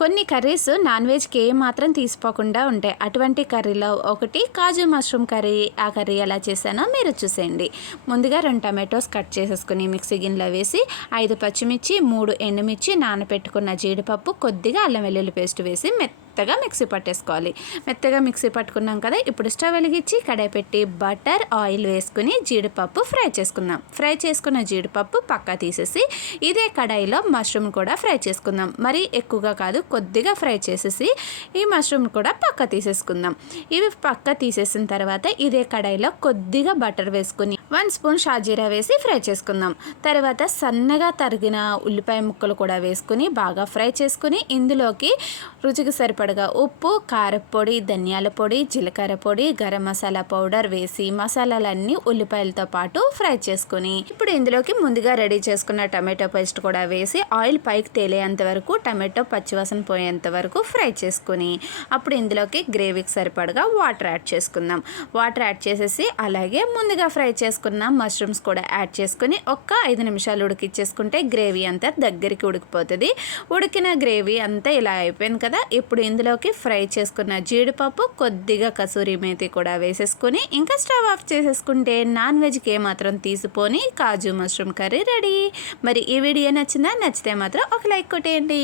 కొన్ని curries non వెజ్కి మాత్రం తీసిపోకుండా ఉంటాయి. అటువంటి కర్రీలో ఒకటి కాజు మష్రూమ్ కర్రీ. ఆ కర్రీ ఎలా చేశానో మీరు చూసేయండి. ముందుగా 2 టమాటోస్ కట్ చేసేసుకుని మిక్సీ గిన్నెలో వేసి 5 పచ్చిమిర్చి, 3 ఎండుమిర్చి, నానబెట్టుకున్న జీడిపప్పు, కొద్దిగా అల్లం వెల్లుల్లి పేస్ట్ వేసి మెత్తగా మిక్సీ పట్టేసుకోవాలి. మెత్తగా మిక్సీ పట్టుకున్నాం కదా, ఇప్పుడు స్టవ్ వెలిగించి కడాయి పెట్టి బటర్, ఆయిల్ వేసుకుని జీడిపప్పు ఫ్రై చేసుకుందాం. ఫ్రై చేసుకున్న జీడిపప్పు పక్కా తీసేసి ఇదే కడాయిలో మష్రూమ్ కూడా ఫ్రై చేసుకుందాం. మరీ ఎక్కువగా కాదు, కొద్దిగా ఫ్రై చేసేసి ఈ మష్రూమ్ కూడా పక్క తీసేసుకుందాం. ఇవి పక్క తీసేసిన తర్వాత ఇదే కడాయిలో కొద్దిగా బటర్ వేసుకుని 1 స్పూన్ షాజీరా వేసి ఫ్రై చేసుకుందాం. తర్వాత సన్నగా తరిగిన ఉల్లిపాయ ముక్కలు కూడా వేసుకుని బాగా ఫ్రై చేసుకుని ఇందులోకి రుచికి సరిపడగా ఉప్పు, కారపొడి, ధనియాల పొడి, జీలకర్ర పొడి, గరం మసాలా పౌడర్ వేసి మసాలాలన్నీ ఉల్లిపాయలతో పాటు ఫ్రై చేసుకుని ఇప్పుడు ఇందులోకి ముందుగా రెడీ చేసుకున్న టమాటో పేస్ట్ కూడా వేసి ఆయిల్ పైకి తేలేంత వరకు, టమాటో పచ్చివాసన పోయేంత వరకు ఫ్రై చేసుకుని అప్పుడు ఇందులోకి గ్రేవీకి సరిపడగా వాటర్ యాడ్ చేసుకుందాం. వాటర్ యాడ్ చేసేసి అలాగే ముందుగా ఫ్రై చేసుకున్న మష్రూమ్స్ కూడా యాడ్ చేసుకుని ఒక్క 5 నిమిషాలు ఉడికిచ్చేసుకుంటే గ్రేవీ అంతా దగ్గరికి ఉడికిపోతుంది. ఉడికిన గ్రేవీ అంతా ఇలా అయిపోయింది కదా, ఇప్పుడు ఇందులోకి ఫ్రై చేసుకున్న జీడిపప్పు, కొద్దిగా కసూరి మేతి కూడా వేసేసుకుని ఇంకా స్టవ్ ఆఫ్ చేసేసుకుంటే నాన్ వెజ్కి ఏమాత్రం తీసిపోని కాజు మష్రూమ్ కర్రీ రెడీ. మరి ఈ వీడియో నచ్చిందా? నచ్చితే మాత్రం ఒక లైక్ కొట్టేయండి.